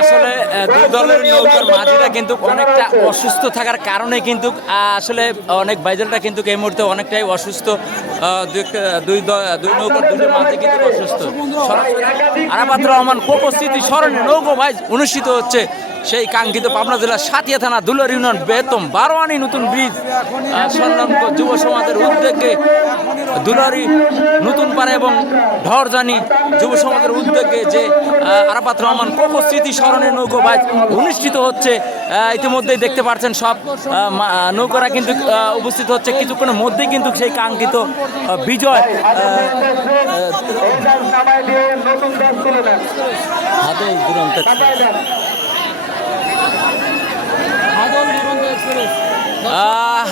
আসলে দুই দলের নৌকার মাঝিরা কিন্তু অনেকটা অসুস্থ থাকার কারণে কিন্তু আসলে অনেক বাইজলটা কিন্তু এই মুহূর্তে অনেকটাই অসুস্থ। দুই দুই নৌকার দুটো মাঝি কিন্তু অসুস্থ। আরামাত্র রহমান উপস্থিতি স্মরণে নৌকো ভাই অনুষ্ঠিত হচ্ছে সেই কাঙ্ক্ষিত পাবনা জেলার সাতিয়া থানা দুলার ইউনিয়ন বেতম বারোয়ানি নতুন ব্রিজ সংলগ্ন যুব সমাজের উদ্যোগে দুলারি নতুন পাড়া এবং ঢরজানি যুব সমাজের উদ্যোগে যে আরাফাত রহমান কোকো স্মৃতি স্মরণে নৌকো বাইচ অনুষ্ঠিত হচ্ছে ইতিমধ্যেই দেখতে পাচ্ছেন সব নৌকারা কিন্তু উপস্থিত হচ্ছে। কিছুক্ষণের মধ্যেই কিন্তু সেই কাঙ্ক্ষিত বিজয় হাতে দুরন্ত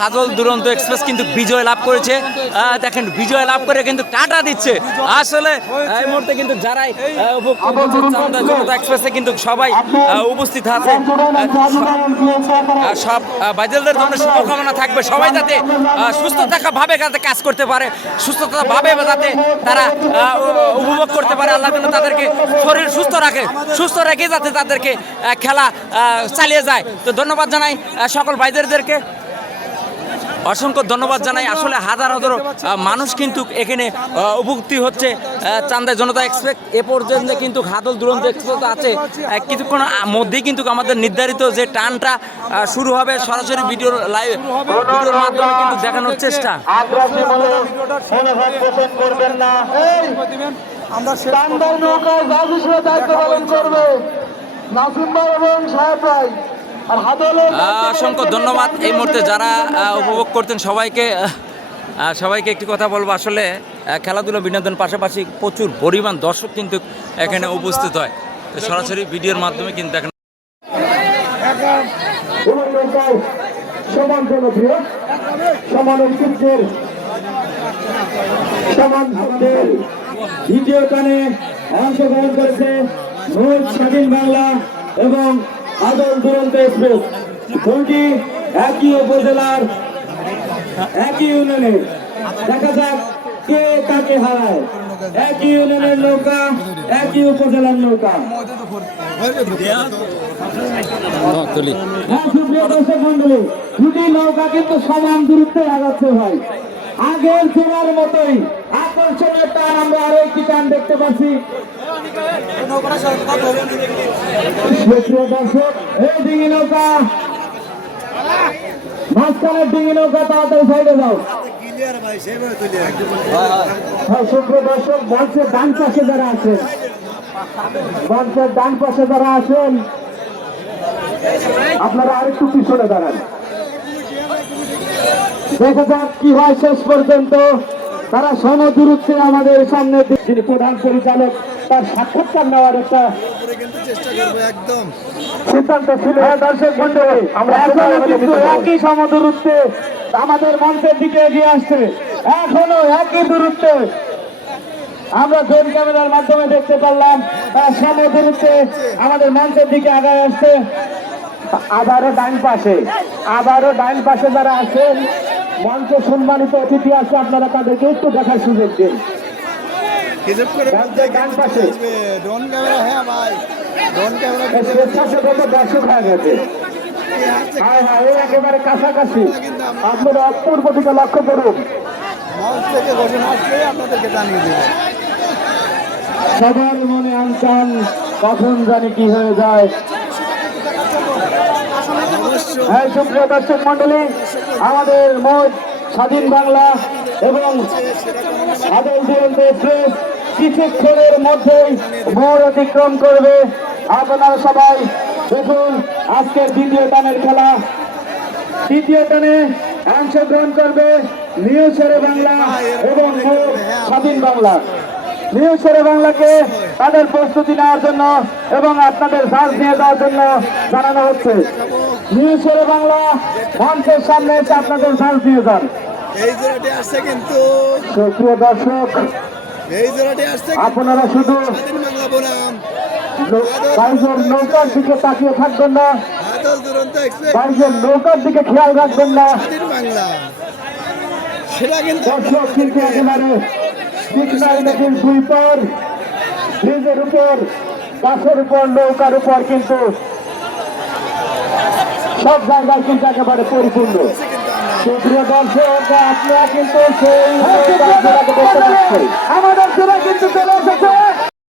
হাজল দুরন্ত এক্সপ্রেস কিন্তু বিজয় লাভ করেছে। দেখেন, বিজয় লাভ করে কিন্তু টাটা দিচ্ছে। আসলে এই মুহূর্তে কিন্তু যারাই জনতা এক্সপ্রেসে কিন্তু সবাই উপস্থিত আছে। সব বাইজেলদের জন্য শুভকামনা থাকবে। সবাই যাতে সুস্থ থাকা ভাবে, যাতে কাজ করতে পারে, সুস্থতা ভাবে যাতে তারা উপভোগ করতে পারে, আল্লাহ যেন তাদেরকে শরীর সুস্থ রাখে, সুস্থ রেখে যাতে তাদেরকে খেলা চালিয়ে যায়। তো ধন্যবাদ জানাই সকল ভাইদেরকে অসংখ্য ধন্যবাদ জানাই। আসলে হাজার হাজার মানুষ কিন্তু এখানে উপভুক্তি হচ্ছে আহ, চান্দাই জনতা এক্সপ্রেস এ পর্যন্ত কিন্তু হাদল দুরন্ত এক্সপ্রেস আছে। কিছুক্ষণ মধ্যেই কিন্তু আমাদের নির্ধারিত যে টানটা শুরু হবে সরাসরি ভিডিওর লাইভ ভিডিওর মাধ্যমে কিন্তু দেখানোর চেষ্টা। আমরা নৌকায় দায়িত্ব পালন করবে নাসিম ভাই এবং সাহেব ভাই। অসংখ্য ধন্যবাদ এই মুহূর্তে যারা উপভোগ করতেন সবাইকে সবাইকে একটি কথা বলব। আসলে খেলাধুলা বিনোদন পাশাপাশি প্রচুর পরিমাণ দর্শক কিন্তু এখানে উপস্থিত হয়। তো সরাসরি ভিডিওর মাধ্যমে কিন্তু দেখেন এবং নৌকায় সমান জনপ্রিয় সমান ঐতিহ্যের সমান শব্দের দ্বিতীয় কানে অংশগ্রহণ করেছে স্বাধীন বাংলা এবং আদল দুরন্ত এক্সপ্রেস দুটি একই উপজেলার একই ইউনিয়নে দেখা যাক কে কাকে হারায়। একই ইউনিয়নের নৌকা একই উপজেলার নৌকা। হ্যাঁ, দুটি নৌকা কিন্তু সমান দূরত্বে আগাচ্ছে ভাই। আগের চেনার মতোই আকর্ষণীয় টান আমরা আরও একটি টান দেখতে পাচ্ছি। এই নৌকা মাঝখানের ডিঙি নৌকা তাড়াতাড়ি সাইডে যাও। হ্যাঁ, ডান পাশে যারা আছেন ডান পাশে যারা আছেন আপনারা দাঁড়ান। দেখা যাক শেষ পর্যন্ত। তারা সমদূরত্বে আমাদের সামনে যিনি প্রধান পরিচালক তার সাক্ষাৎকার নেওয়ার একটা সিদ্ধান্ত ছিল হ্যাঁ, দর্শক মন্ডলী আমরা এখনও কিন্তু একই সমদূরত্বে আমাদের মঞ্চের দিকে এগিয়ে আসছে। এখনও একই দূরত্বে। আমরা ড্রোন ক্যামেরার মাধ্যমে দেখতে পারলাম তার সমদূরত্বে আমাদের মঞ্চের দিকে আগায় আসছে। আবারও ডান পাশে আবারও ডান পাশে যারা আছেন মঞ্চ সম্মানিত অতিথি আছে আপনারা তাদেরকে একটু দেখার সুযোগ দিন। মঞ্চের ডান পাশে। ড্রোন ক্যামেরা হ্যাঁ ভাই ড্রোন ক্যামেরা স্বেচ্ছাসেবক দর্শক হয়ে গেছে। হ্যাঁ হ্যাঁ এই একেবারে কাছাকাছি। আপনারা অপূর্ব দিকে লক্ষ্য করুন। মঞ্চ থেকে ঘোষণা আসলে আপনাদেরকে জানিয়ে দেবো। সবার মনে আনচান কখন জানি কি হয়ে যায়। হ্যাঁ সুপ্রিয় দর্শক মন্ডলী আমাদের মোট স্বাধীন বাংলা এবং আদল দুরন্ত এক্সপ্রেস কিছুক্ষণের মধ্যেই মোড় অতিক্রম করবে আপনারা সবাই। দেখুন আজকের দ্বিতীয় টানের খেলা। তৃতীয় টানে অংশগ্রহণ করবে নিউ শেরে বাংলা এবং স্বাধীন বাংলা। নিউ শেরে বাংলাকে তাদের প্রস্তুতি নেওয়ার জন্য এবং আপনাদের সাজ নিয়ে দেওয়ার জন্য জানানো হচ্ছে। নিউ শেরে বাংলা মঞ্চের সামনে এসে আপনাদের সাজ দিয়ে যান। এই জোড়াটি আসছে কিন্তু সুপ্রিয় দর্শক এই জোড়াটি আসছে আপনারা শুধু নৌকার দিকে তাকিয়ে থাকবেন না। বাইরের নৌকার দিকে খেয়াল রাখবেন না। স্বাধীন বাংলা। সেটা কিন্তু দর্শক কিন্তু একেবারে নদীর দুই পর। ব্রিজের উপর গাছের উপর নৌকার উপর কিন্তু সব জায়গায় কিন্তু একেবারে পরিপূর্ণ। সুপ্রিয় দর্শক আপনারা কিন্তু সেই পাচ্ছেন। আমাদের সেরা কিন্তু চলে এসেছে